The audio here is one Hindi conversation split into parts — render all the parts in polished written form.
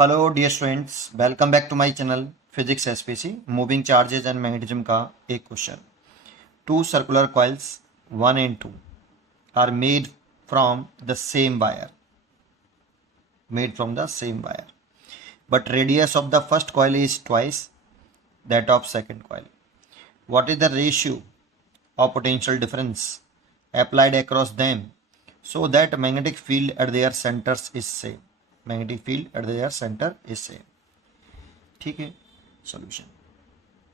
Hello dear students, welcome back to my channel physics SPC. Moving charges and magnetism का एक question. Two circular coils 1 and 2 are made from the same wire but radius of the first coil is twice that of second coil. What is the ratio of potential difference applied across them so that magnetic field at their centers is same? Magnetic field at their center is same. ठीक है। सॉल्यूशन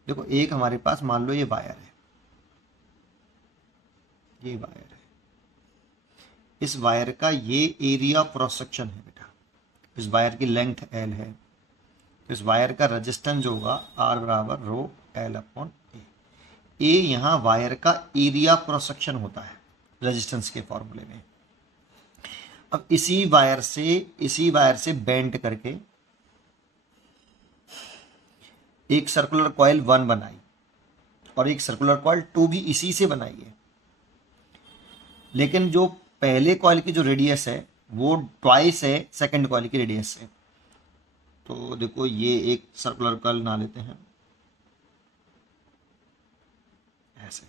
देखो, एक हमारे पास मान लो ये वायर है, ये वायर है। इस वायर का ये एरिया क्रॉस सेक्शन है बेटा। इस वायर की लेंथ एल है, तो इस वायर का रेजिस्टेंस जो होगा आर बराबर रो एल अपॉन ए। यहाँ वायर का एरिया क्रॉस सेक्शन होता है रेजिस्टेंस के फॉर्मूले में। अब इसी वायर से बेंड करके एक सर्कुलर कॉइल 1 बनाई और एक सर्कुलर कॉइल 2 भी इसी से बनाई है, लेकिन जो पहले कॉइल की जो रेडियस है वो ट्वाइस है सेकंड कॉइल की रेडियस से। तो देखो, ये एक सर्कुलर कॉइल बना लेते हैं ऐसे।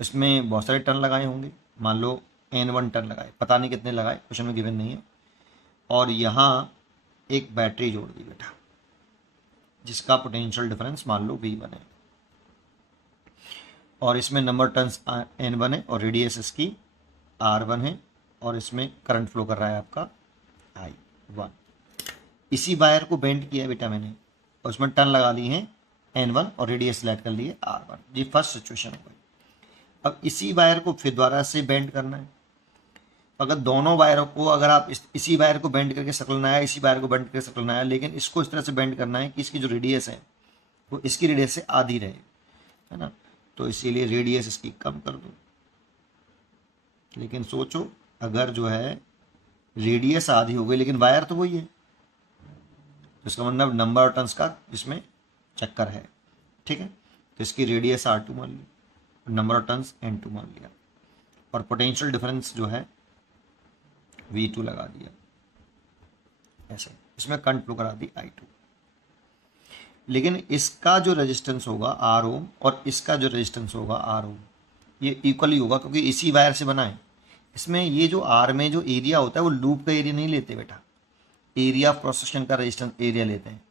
इसमें बहुत सारे टर्न लगाए होंगे, मान लो N1 टर्न लगाए, पता नहीं कितने लगाए, क्वेश्चन में गिवन नहीं है। और यहाँ एक बैटरी जोड़ दी बेटा, जिसका पोटेंशियल डिफरेंस मान लो V1 है, और इसमें नंबर टर्न्स N1 है और रेडियस इसकी R1 है, और इसमें करंट फ्लो कर रहा है आपका I1। इसी वायर को बेंड किया है बेटा मैंने, और उसमें टर्न लगा ली है N1 और रेडियस सिलेक्ट कर लिए R1। ये फर्स्ट सिचुएशन हो गई। अब इसी वायर को फिर दोबारा से बेंड करना है। अगर दोनों वायरों को, अगर आप इसी वायर को बेंड करके सर्कल बनाया, इसी वायर को बेंड करके सर्कल बनाया, लेकिन इसको इस तरह से बेंड करना है कि इसकी जो रेडियस है वो इसकी रेडियस से आधी रहे, है ना। तो इसीलिए रेडियस इसकी कम कर दो। लेकिन सोचो, अगर जो है रेडियस आधी हो गई लेकिन वायर तो वही है, तो इसका मतलब नंबर ऑफ टर्न्स का इसमें चक्कर है, ठीक है। तो इसकी रेडियस R2 मान ली, नंबर ऑफ टर्न्स N2 मान लिया, और पोटेंशियल डिफरेंस जो है V2 लगा दिया ऐसे। इसमें करंट फ्लो करा दी I2। लेकिन इसका जो रेजिस्टेंस होगा R ओम और इसका जो रेजिस्टेंस होगा R ओम, ये इक्वली होगा क्योंकि इसी वायर से बना है। इसमें ये जो R में जो एरिया होता है वो लूप का एरिया नहीं लेते बेटा, एरिया ऑफ क्रॉस सेक्शन का रेजिस्टेंस एरिया लेते हैं।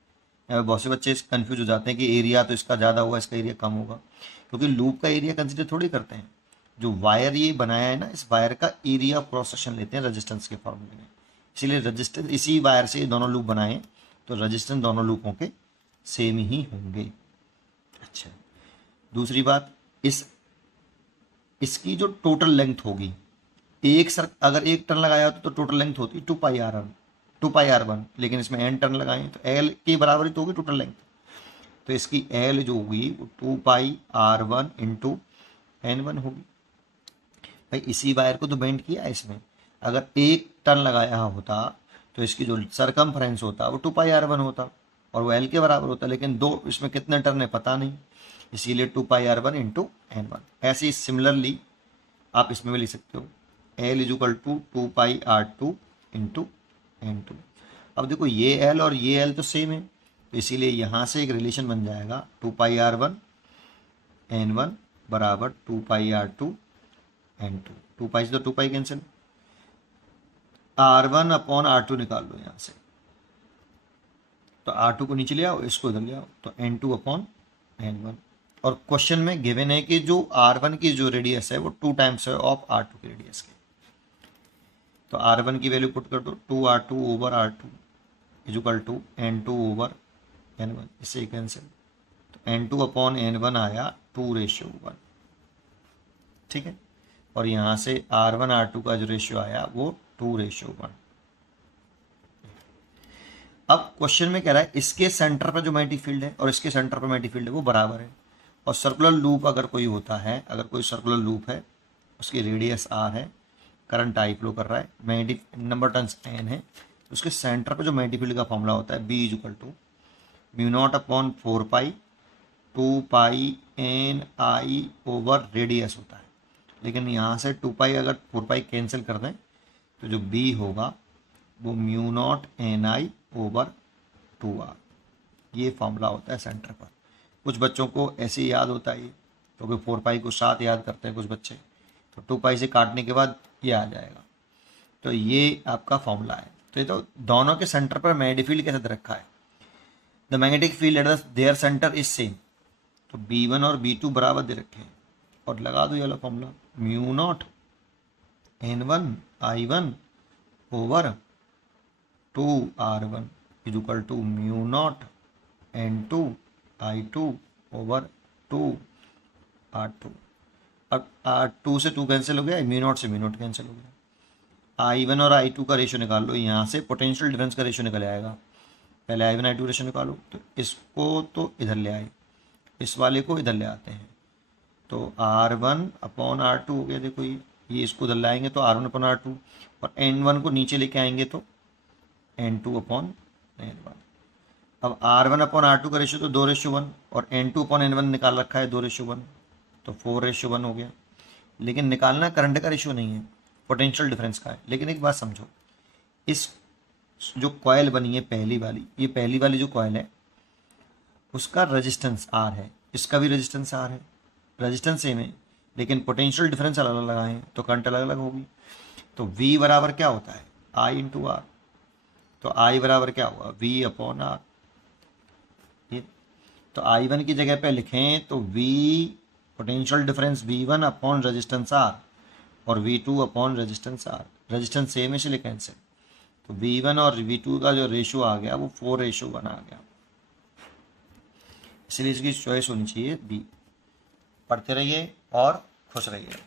बहुत से बच्चे कंफ्यूज हो जाते हैं कि एरिया तो इसका ज़्यादा होगा, इसका एरिया कम होगा, क्योंकि लूप का एरिया कंसिडर थोड़ी करते हैं। जो वायर ये बनाया है ना, इस वायर का एरिया ऑफ क्रॉस सेक्शन लेते हैं रेजिस्टेंस के फॉर्मूले में। इसीलिए रेजिस्टेंस इसी वायर से दोनों लूप बनाए, तो रेजिस्टेंस दोनों लूपों के सेम ही होंगे। अच्छा, दूसरी बात, इसकी जो टोटल लेंथ होगी, अगर एक टर्न लगाया होता तो टोटल लेंथ होती 2πr1, लेकिन इसमें n टर्न लगाए तो l के बराबर ही तो होगी टोटल लेंथ। तो इसकी l जो होगी वो 2πr1 इंटू N1 होगी। भाई इसी वायर को तो बेंड किया है इसमें, अगर एक टर्न लगाया होता तो इसकी जो सरकमफ्रेंस होता वो 2πr1 होता और वो l के बराबर होता, लेकिन दो इसमें कितने टर्न है पता नहीं, इसीलिए 2πr1 इंटू N1। ऐसे ही सिमिलरली आप इसमें भी लिख सकते हो L equal to 2πr2 into N2। अब देखो, ये L और ये L तो सेम है, तो इसीलिए यहाँ से एक रिलेशन बन जाएगा 2πr1 N1 बराबर 2πr2 N2। 2π से तो 2π कैंसिल, R1 अपॉन R2 निकाल लो यहाँ से, तो R2 को नीचे ले आओ, इसको इधर ले आओ, तो N2 अपॉन N1। और क्वेश्चन में गिवन है कि जो R1 की जो रेडियस है वो 2 टाइम्स है ऑफ R2 की रेडियस के। तो R1 की वैल्यू पुट कर दो, 2R2 over R2 equal to N2 over N1, इससे कैंसिल, तो N2 अपॉन N1 आया 2:1, ठीक है। और यहाँ से R1 R2 का जो रेशियो आया वो 2:1। अब क्वेश्चन में कह रहा है इसके सेंटर पर जो मैग्नेटिक फील्ड है और इसके सेंटर पर मैग्नेटिक फील्ड है वो बराबर है, और सर्कुलर लूप अगर कोई होता है, अगर कोई सर्कुलर लूप है, उसकी रेडियस R है, करंट I फ्लो कर रहा है, मैग्नेटिक नंबर टर्न्स N है, तो उसके सेंटर पर जो मैग्नेटिक फील्ड का फॉर्मूला होता है B equal to μ0 upon 4π 2πNI over radius होता है। लेकिन यहाँ से 2π अगर 4π कैंसिल कर दें तो जो B होगा वो mu not an I over 2r। ये फॉर्मूला होता है सेंटर पर। कुछ बच्चों को ऐसे ही याद होता है ये, क्योंकि 4 पाई को 7 याद करते हैं कुछ बच्चे, तो 2 पाई से काटने के बाद ये आ जाएगा। तो ये आपका फॉर्मूला है। तो ये तो दोनों के सेंटर पर मैग्नेटिक फील्ड कैसे दे रखा है, the magnetic field at there centre is same. तो B1 और B2 बराबर दे रखे हैं, और लगा दो ये वाला formula, mu naught N1 I1 over 2R1 is equal to mu naught N2 I2 over 2R2। अब R2 से 2 कैंसिल हो गया, म्यू नॉट से म्यू नॉट कैंसिल हो गया। I1 और I2 का रेशियो निकाल लो, यहाँ से पोटेंशियल डिफरेंस का रेशियो निकल आएगा। पहले I1 I2 रेशियो निकालो, तो इसको तो इधर ले आए, इस वाले को इधर ले आते हैं, तो R1 अपॉन R2 हो गया। देखो ये इसको इधर लाएंगे तो R1 अपॉन R2, और N1 को नीचे लेके आएंगे तो N2 अपॉन N1। अब R1 अपॉन R2 का रेशियो तो 2:1, और N2 अपॉन N1 निकाल रखा है 2:1, तो 4:1 हो गया। लेकिन निकालना करंट का रेशियो नहीं है, पोटेंशियल डिफरेंस का है। लेकिन एक बात समझो, इस जो कॉयल बनी है पहली वाली, ये पहली वाली जो कॉयल है उसका रेजिस्टेंस R है, इसका भी रेजिस्टेंस R है, रेजिस्टेंस सेम है, लेकिन पोटेंशियल डिफरेंस अलग अलग लगाए हैं तो करंट अलग अलग होगी। तो V बराबर क्या होता है, I इंटू आर। तो I बराबर क्या हुआ, V अपॉन आर। तो I1 की जगह पे लिखें तो V potential difference V1 upon resistance R, और V2 upon resistance R। Resistance same है इसलिए कैंसिल। तो V1 और V2 का जो रेशियो आ गया वो 4:1 आ गया, इसलिए इसकी चॉइस होनी चाहिए बी। पढ़ते रहिए और खुश रहिए।